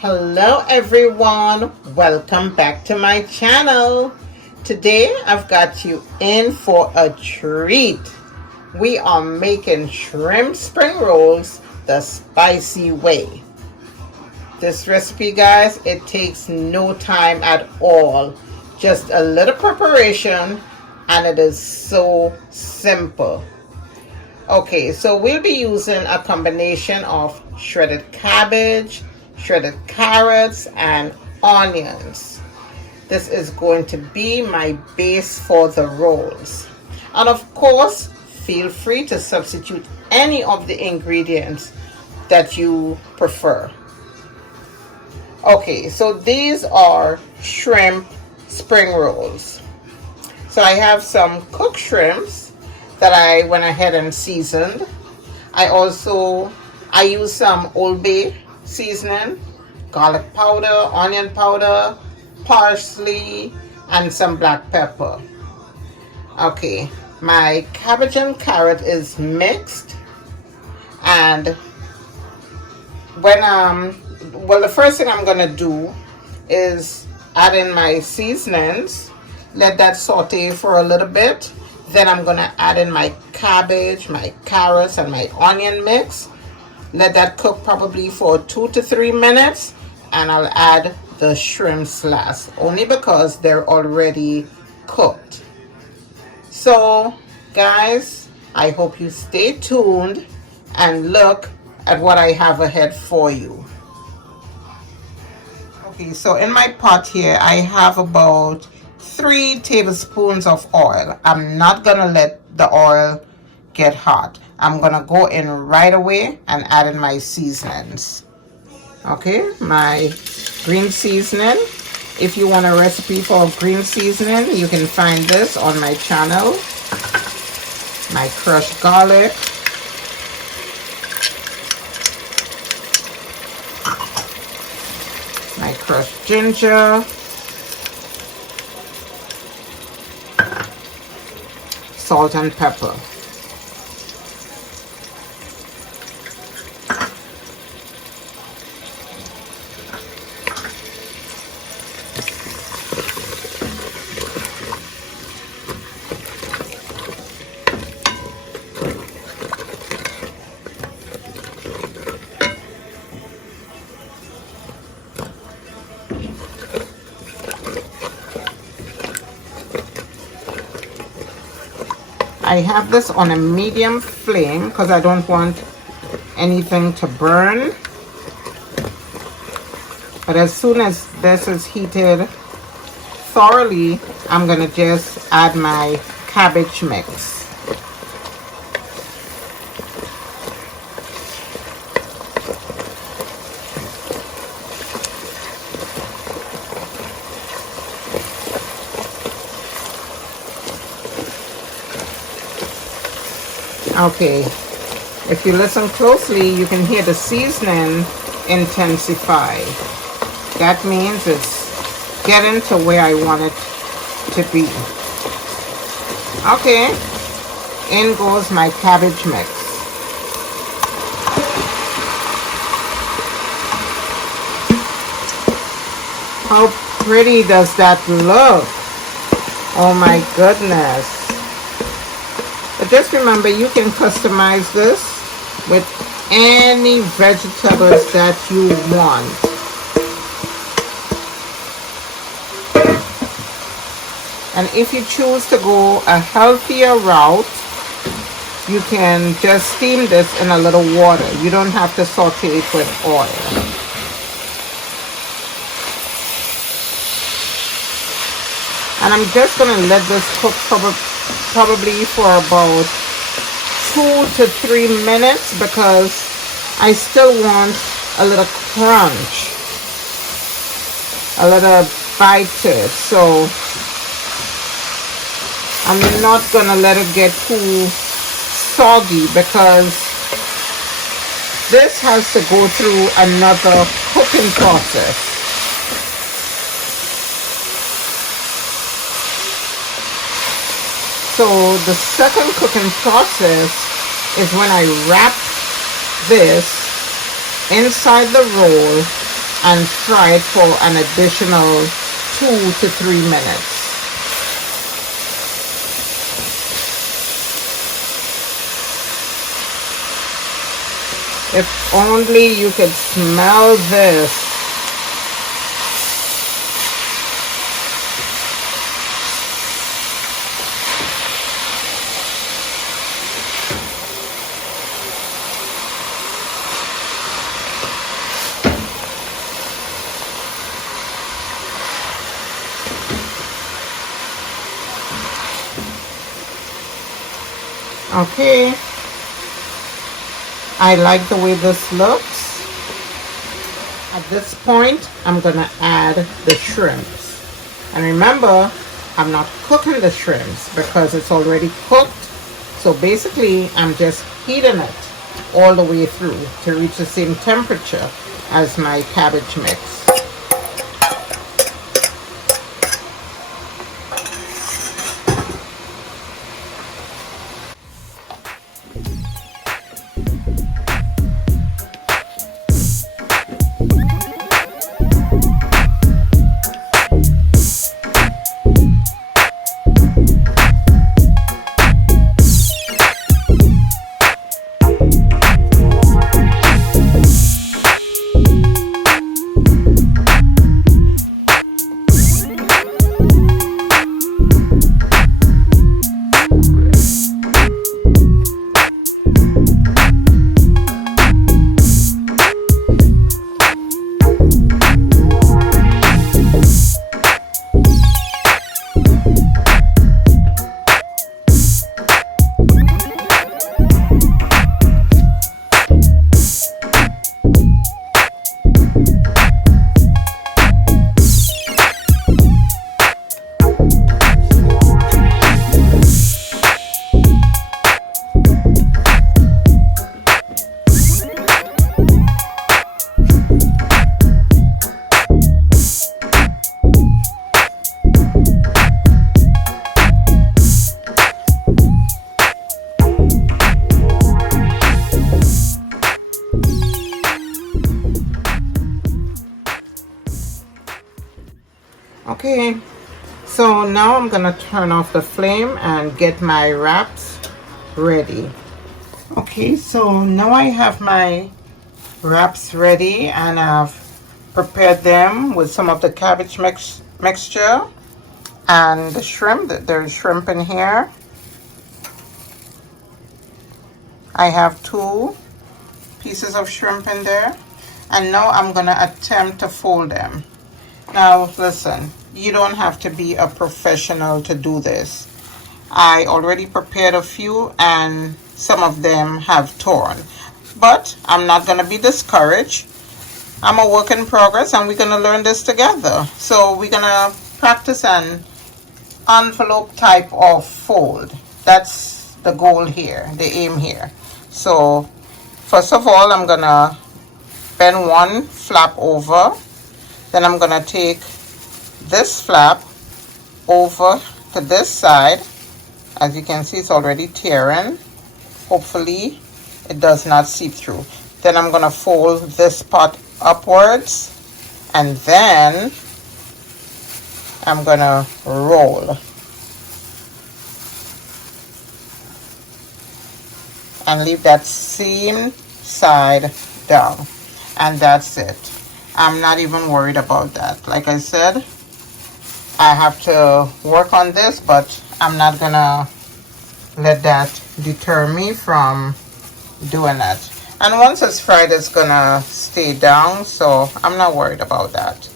Hello everyone, welcome back to my channel. Today I've got you in for a treat. We are making shrimp spring rolls the spicy way. This recipe, guys, it takes no time at all. Just a little preparation and it is so simple. Okay, so we'll be using a combination of shredded cabbage, shredded carrots, and onions. This is going to be my base for the rolls. And of course, feel free to substitute any of the ingredients that you prefer. Okay, so these are shrimp spring rolls. So I have some cooked shrimps that I went ahead and seasoned. I use some Old Bay seasoning, garlic powder, onion powder, parsley, and some black pepper. Okay, my cabbage and carrot is mixed, and the first thing I'm gonna do is add in my seasonings, let that saute for a little bit. Then I'm gonna add in my cabbage, my carrots, and my onion mix. Let that cook probably for 2 to 3 minutes, and I'll add the shrimps last, only because they're already cooked. So guys, I hope you stay tuned and look at what I have ahead for you. Okay, so in my pot here I have about 3 tablespoons of oil. I'm not gonna let the oil get hot. I'm gonna go in right away and add in my seasonings. Okay, my green seasoning. If you want a recipe for green seasoning, you can find this on my channel. My crushed garlic, my crushed ginger, salt and pepper. I have this on a medium flame because I don't want anything to burn. But as soon as this is heated thoroughly, I'm going to just add my cabbage mix. Okay, if you listen closely, you can hear the seasoning intensify. That means it's getting to where I want it to be. Okay, in goes my cabbage mix. How pretty does that look? Oh my goodness. But just remember, you can customize this with any vegetables that you want. And if you choose to go a healthier route, you can just steam this in a little water. You don't have to saute it with oil. And I'm just going to let this cook probably for about 2 to 3 minutes because I still want a little crunch, a little bite to it. So I'm not gonna let it get too soggy because this has to go through another cooking process. So the second cooking process is when I wrap this inside the roll and fry it for an additional 2 to 3 minutes. If only you could smell this. Okay, I like the way this looks. At this point, I'm gonna add the shrimps. And remember, I'm not cooking the shrimps because it's already cooked. So basically, I'm just heating it all the way through to reach the same temperature as my cabbage mix. Okay, so now I'm gonna turn off the flame and get my wraps ready. Okay, so now I have my wraps ready and I've prepared them with some of the cabbage mixture and the shrimp. There's shrimp in here. I have 2 pieces of shrimp in there, and now I'm gonna attempt to fold them. Now listen, you don't have to be a professional to do this. I already prepared a few and some of them have torn, but I'm not going to be discouraged. I'm a work in progress and we're going to learn this together. So we're going to practice an envelope type of fold. That's the goal here, the aim here. So first of all, I'm going to bend one flap over. Then I'm going to take this flap over to this side. As you can see, it's already tearing. Hopefully, it does not seep through. Then I'm going to fold this part upwards. And then I'm going to roll. And leave that same side down. And that's it. I'm not even worried about that. Like I said, I have to work on this, but I'm not gonna let that deter me from doing that. And once it's fried, it's gonna stay down, so I'm not worried about that.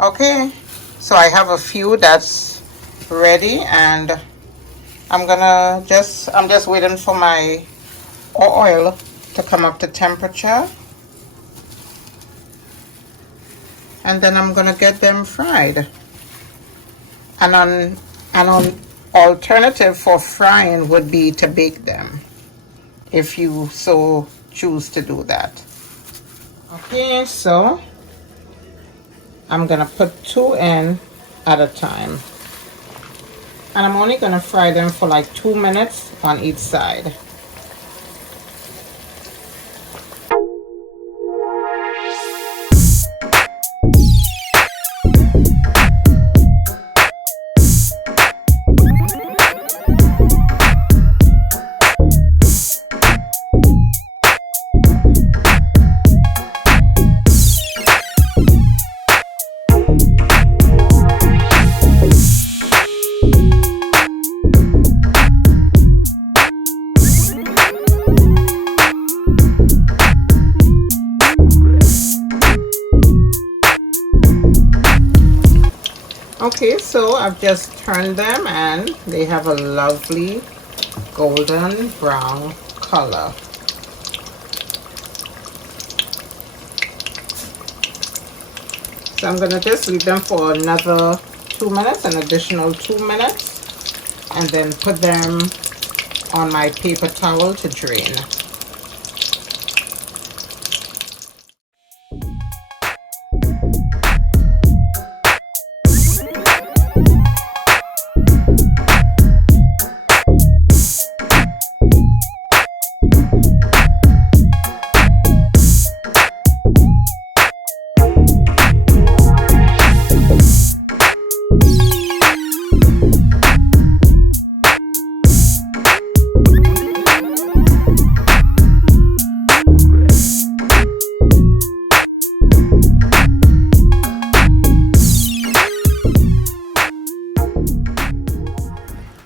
Okay, so I have a few that's ready, and I'm just waiting for my oil to come up to temperature. and then I'm gonna get them fried. And an alternative for frying would be to bake them, if you so choose to do that. Okay, so I'm gonna put 2 in at a time, and I'm only gonna fry them for like 2 minutes on each side. Okay, so I've just turned them and they have a lovely golden brown color. So I'm gonna just leave them for another 2 minutes, an additional 2 minutes, and then put them on my paper towel to drain.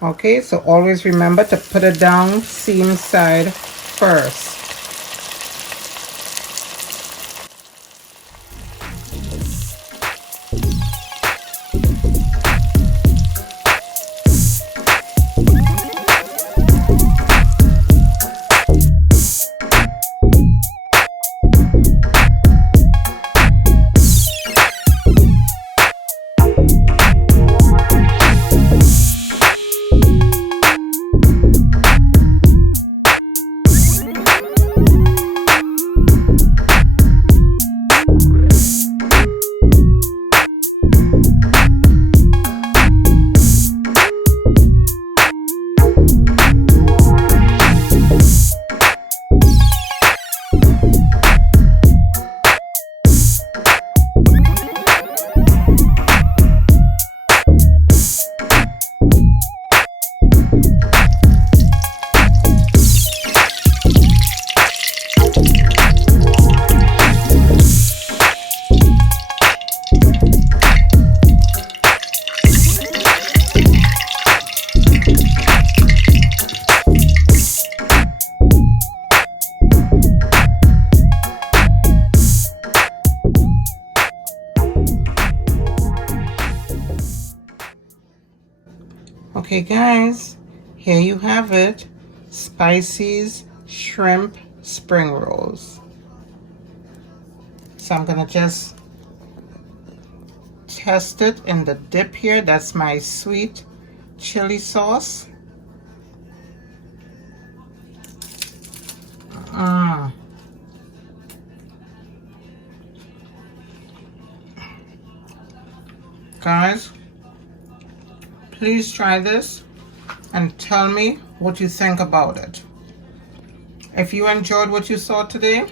Okay, so always remember to put it down seam side first. Okay guys, here you have it, Spicey's shrimp spring rolls. So I'm gonna just test it in the dip here. That's my sweet chili sauce. Guys, please try this and tell me what you think about it. If you enjoyed what you saw today,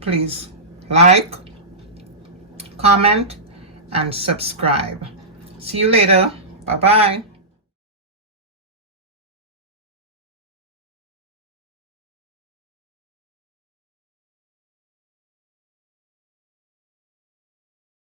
please like, comment, and subscribe. See you later. Bye-bye.